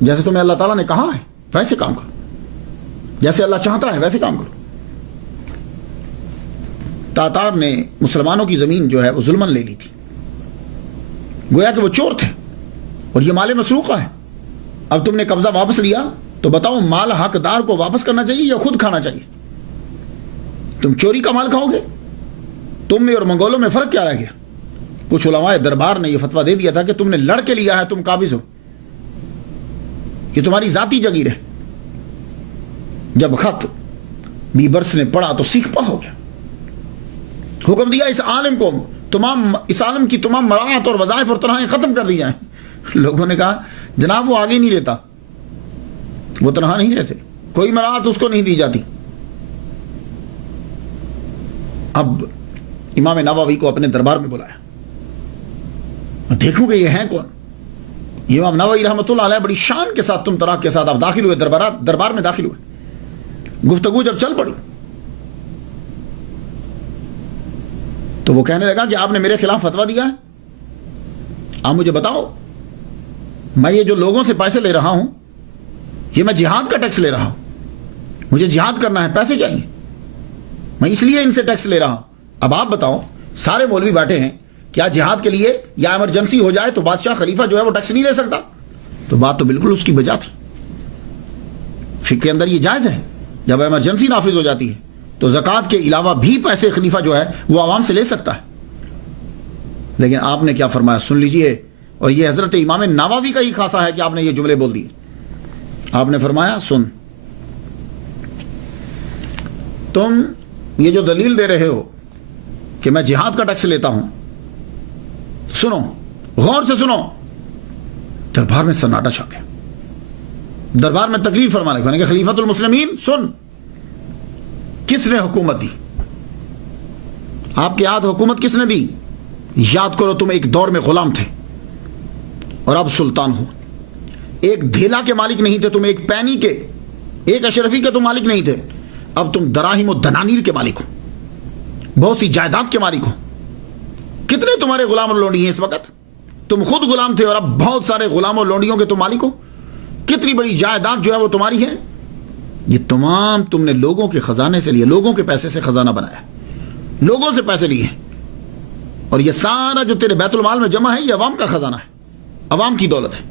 جیسے تمہیں اللہ تعالیٰ نے کہا ہے ویسے کام کرو، جیسے اللہ چاہتا ہے ویسے کام کرو. تاتار نے مسلمانوں کی زمین جو ہے وہ ظلمن لے لی تھی، گویا کہ وہ چور تھے اور یہ مال مسروقہ ہے. اب تم نے قبضہ واپس لیا تو بتاؤ مال حقدار کو واپس کرنا چاہیے یا خود کھانا چاہیے؟ تم چوری کا مال کھاؤ گے؟ تم میں اور منگولوں میں فرق کیا رہ گیا؟ کچھ علماء دربار نے یہ فتویٰ دے دیا تھا کہ تم نے لڑ کے لیا ہے، تم قابض ہو، یہ تمہاری ذاتی جگیر ہے. جب خط بیبرس نے پڑھا تو سیکھ پا ہو گیا. حکم دیا اس عالم کو اس عالم کی تمام مراعات اور وظائف اور تنہائیں ختم کر دی جائیں. لوگوں نے کہا جناب وہ آگے نہیں لیتا، وہ تنہا نہیں رہتے، کوئی مراعات اس کو نہیں دی جاتی. اب امام نووی کو اپنے دربار میں بلایا، دیکھوں گے یہ ہیں کون. امام نووی رحمۃ اللہ علیہ بڑی شان کے ساتھ، تم طراق کے ساتھ آپ داخل ہوئے، دربار میں داخل ہوئے. گفتگو جب چل پڑی تو وہ کہنے لگا کہ آپ نے میرے خلاف فتویٰ دیا ہے، آپ مجھے بتاؤ، میں یہ جو لوگوں سے پیسے لے رہا ہوں یہ میں جہاد کا ٹیکس لے رہا ہوں، مجھے جہاد کرنا ہے، پیسے چاہیے، میں اس لیے ان سے ٹیکس لے رہا ہوں. اب آپ بتاؤ، سارے مولوی بیٹھے ہیں، کیا جہاد کے لیے یا ایمرجنسی ہو جائے تو بادشاہ خلیفہ جو ہے وہ ٹیکس نہیں لے سکتا؟ تو بات تو بالکل اس کی بجا تھی. فقہ کے اندر یہ جائز ہے، جب ایمرجنسی نافذ ہو جاتی ہے تو زکوٰۃ کے علاوہ بھی پیسے خلیفہ جو ہے وہ عوام سے لے سکتا ہے. لیکن آپ نے کیا فرمایا سن لیجئے، اور یہ حضرت امام نووی کا ہی خاصہ ہے کہ آپ نے یہ جملے بول دیے. آپ نے فرمایا سن، تم یہ جو دلیل دے رہے ہو کہ میں جہاد کا ٹیکس لیتا ہوں، سنو، غور سے سنو. دربار میں سناٹا چھا گیا. دربار میں تقریر فرمانے کہ خلیفۃ المسلمین سن، کس نے حکومت دی؟ آپ کے ہاتھ حکومت کس نے دی؟ یاد کرو تم ایک دور میں غلام تھے اور اب سلطان ہو. ایک دھیلا کے مالک نہیں تھے تم، ایک پینی کے، ایک اشرفی کے تم مالک نہیں تھے. اب تم دراہم و دنانیر کے مالک ہو، بہت سی جائیداد کے مالک ہو. کتنے تمہارے غلام اور لونڈی ہیں اس وقت؟ تم خود غلام تھے اور اب بہت سارے غلام اور لونڈیوں کے تم مالک ہو. کتنی بڑی جائیداد جو ہے وہ تمہاری ہے. یہ تمام تم نے لوگوں کے خزانے سے لیے، لوگوں کے پیسے سے خزانہ بنایا، لوگوں سے پیسے لیے، اور یہ سارا جو تیرے بیت المال میں جمع ہے یہ عوام کا خزانہ ہے، عوام کی دولت ہے،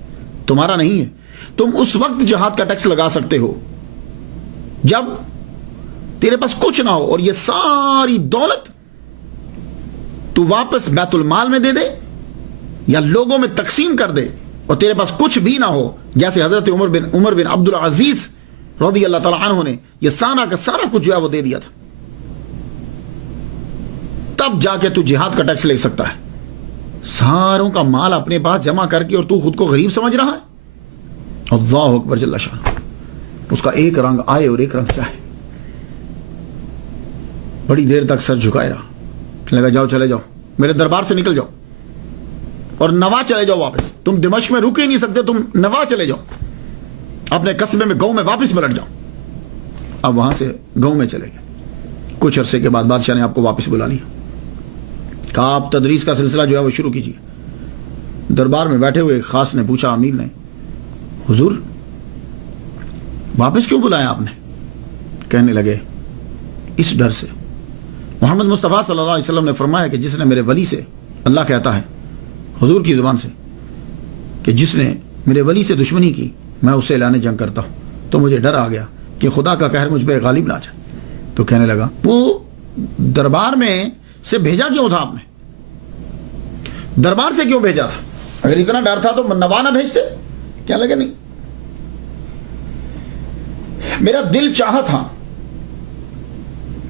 تمہارا نہیں ہے. تم اس وقت جہاد کا ٹیکس لگا سکتے ہو جب تیرے پاس کچھ نہ ہو، اور یہ ساری دولت تو واپس بیت المال میں دے دے یا لوگوں میں تقسیم کر دے اور تیرے پاس کچھ بھی نہ ہو، جیسے حضرت عمر بن عبد العزیز رضی اللہ تعالیٰ عنہ نے یہ سارا کا سارا کچھ جو ہے وہ دے دیا تھا. تب جا کے تو جہاد کا ٹیکس لے سکتا ہے. ساروں کا مال اپنے پاس جمع کر کے اور تو خود کو غریب سمجھ رہا ہے. اللہ اکبر جل شان. اس کا ایک رنگ آئے اور ایک رنگ جائے. بڑی دیر تک سر جھکائے رہا. کہنے لگا جاؤ، چلے جاؤ، میرے دربار سے نکل جاؤ اور نوا چلے جاؤ واپس. تم دمشق میں رک ہی نہیں سکتے، تم نوا چلے جاؤ، اپنے قصبے میں، گاؤں میں واپس پلٹ جاؤ. اب وہاں سے گاؤں میں چلے گئے. کچھ عرصے کے بعد بادشاہ نے آپ کو واپس بلا لیا. کہا آپ تدریس کا سلسلہ جو ہے وہ شروع کیجیے. دربار میں بیٹھے ہوئے خاص نے پوچھا امیر نے, حضور واپس کیوں بلایا آپ نے؟ کہنے لگے اس ڈر سے. محمد مصطفیٰ صلی اللہ علیہ وسلم نے فرمایا کہ جس نے میرے ولی سے, اللہ کہتا ہے حضور کی زبان سے, کہ جس نے میرے ولی سے دشمنی کی میں اس سے اعلان جنگ کرتا ہوں. تو مجھے ڈر آ گیا کہ خدا کا قہر مجھ پہ غالب نہ آ جائے. تو کہنے لگا وہ دربار میں سے بھیجا کیوں تھا آپ نے؟ دربار سے کیوں بھیجا تھا؟ اگر اتنا ڈر تھا تو نوا نہ بھیجتے. کیا لگے نہیں, میرا دل چاہا تھا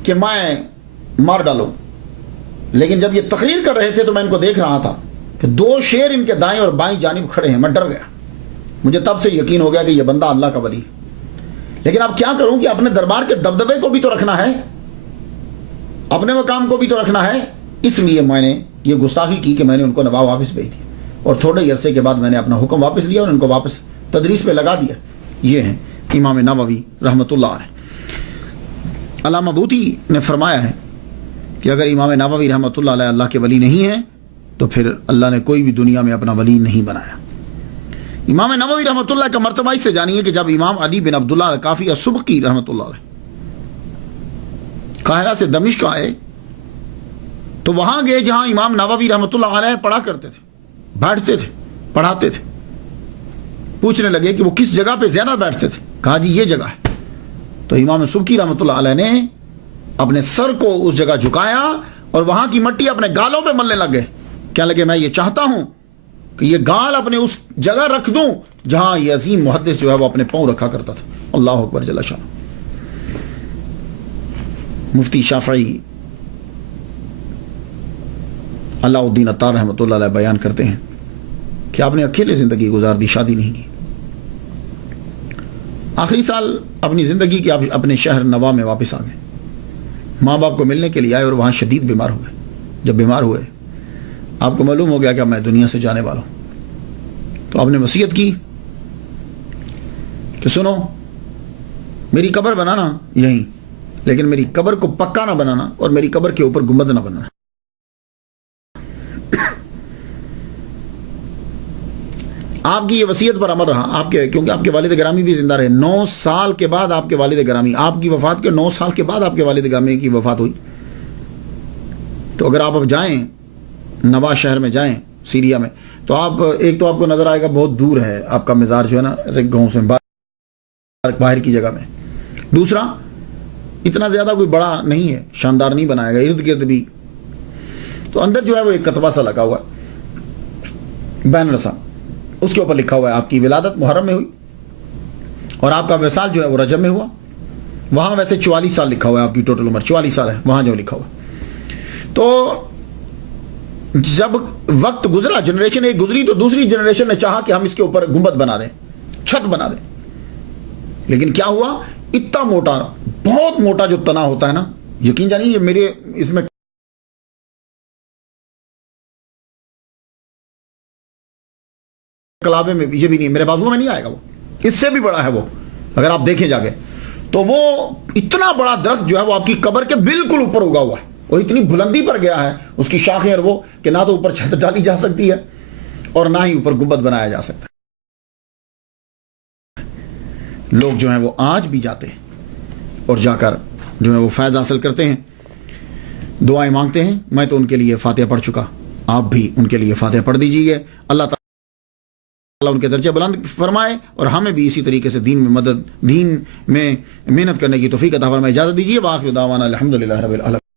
کہ میں مار ڈالوں, لیکن جب یہ تقریر کر رہے تھے تو میں ان کو دیکھ رہا تھا کہ 2 شیر ان کے دائیں اور بائیں جانب کھڑے ہیں. میں ڈر گیا. مجھے تب سے یقین ہو گیا کہ یہ بندہ اللہ کا ولی ہے. لیکن اب کیا کروں کہ اپنے دربار کے دبدبے کو بھی تو رکھنا ہے, اپنے مقام کو بھی تو رکھنا ہے. اس لیے میں نے یہ گستاخی کی کہ میں نے ان کو نواب واپس بھیج دیا, اور تھوڑے ہی عرصے کے بعد میں نے اپنا حکم واپس لیا اور ان کو واپس تدریس پہ لگا دیا. یہ ہیں امام نووی رحمۃ اللہ علیہ. علامہ بوطی نے فرمایا ہے کہ اگر امام نووی رحمۃ اللہ علیہ اللہ کے ولی نہیں ہیں تو پھر اللہ نے کوئی بھی دنیا میں اپنا ولی نہیں بنایا. امام نووی رحمۃ اللہ کا مرتبہ اس سے جانیے کہ جب امام علی بن عبداللہ الکافی السبکی رحمۃ اللہ علیہ قاہرہ سے دمشق آئے تو وہاں گئے جہاں امام نووی رحمۃ اللہ علیہ پڑھا کرتے تھے, بیٹھتے تھے, پڑھاتے تھے. پوچھنے لگے کہ وہ کس جگہ پہ زیادہ بیٹھتے تھے. کہا جی یہ جگہ ہے. تو امام سبکی رحمۃ اللہ علیہ نے اپنے سر کو اس جگہ جھکایا اور وہاں کی مٹی اپنے گالوں پہ ملنے لگ گئے. کیا لگے میں یہ چاہتا ہوں کہ یہ گال اپنے اس جگہ رکھ دوں جہاں یہ عظیم محدث جو ہے وہ اپنے پاؤں رکھا کرتا تھا. اللہ اکبر جل شان. مفتی شافعی اللہ الدین عطار رحمۃ اللہ علیہ بیان کرتے ہیں کہ آپ نے اکیلے زندگی گزار دی, شادی نہیں کی. آخری سال اپنی زندگی کے اپنے شہر نوا میں واپس آ گئے. ماں باپ کو ملنے کے لیے آئے اور وہاں شدید بیمار ہو گئے. جب بیمار ہوئے آپ کو معلوم ہو گیا کہ میں دنیا سے جانے والا ہوں, تو آپ نے وصیت کی کہ سنو میری قبر بنانا یہیں, لیکن میری قبر کو پکا نہ بنانا اور میری قبر کے اوپر گنبد نہ بنانا. آپ کی یہ وصیت پر عمل رہا. آپ کے کیونکہ آپ کے والد گرامی بھی زندہ رہے. 9 سال کے بعد آپ کے والد گرامی, آپ کی وفات کے 9 سال کے بعد آپ کے والد گرامی کی وفات ہوئی. تو اگر آپ اب جائیں نوا شہر میں جائیں سیریا میں, تو آپ ایک تو آپ کو نظر آئے گا بہت دور ہے آپ کا مزار جو ہے نا, ایسے گاؤں سے باہر کی جگہ میں. دوسرا اتنا زیادہ کوئی بڑا نہیں ہے, شاندار نہیں بنائے گا, ارد گرد بھی. تو اندر جو ہے وہ ایک کتبہ سا لگا ہوا ہے, بینر سا, اس کے اوپر لکھا ہوا ہے آپ کی ولادت محرم میں ہوئی اور آپ کا وصال جو ہے وہ رجب میں ہوا. وہاں ویسے 44 سال لکھا ہوا ہے, آپ کی ٹوٹل عمر 44 سال ہے وہاں جو لکھا ہوا. تو جب وقت گزرا, جنریشن ایک گزری, تو دوسری جنریشن نے چاہا کہ ہم اس کے اوپر گنبد بنا دیں, چھت بنا دیں. لیکن کیا ہوا, اتنا موٹا, بہت موٹا جو تنا ہوتا ہے نا, یقین جانیے یہ میرے اس میں کلابے میں یہ بھی نہیں, میرے بازو میں نہیں آئے گا, وہ اس سے بھی بڑا ہے وہ اگر آپ دیکھیں جا کے. تو وہ اتنا بڑا درخت جو ہے وہ آپ کی قبر کے بالکل اوپر اگا ہوا ہے, اور اتنی بلندی پر گیا ہے اس کی شاخیں اور وہ, کہ نہ تو اوپر چھت ڈالی جا سکتی ہے اور نہ ہی اوپر گنبد بنایا جا سکتا ہے. لوگ جو ہیں وہ آج بھی جاتے ہیں اور جا کر جو ہے وہ فیض حاصل کرتے ہیں, دعائیں مانگتے ہیں. میں تو ان کے لیے فاتحہ پڑھ چکا, آپ بھی ان کے لیے فاتحہ پڑھ دیجیے. اللہ تعالیٰ ان کے درجے بلند فرمائے اور ہمیں بھی اسی طریقے سے دین میں محنت کرنے کی توفیق عطا فرمائے. اجازت دیجیے. وآخر دعوانا الحمدللہ رب العالمین.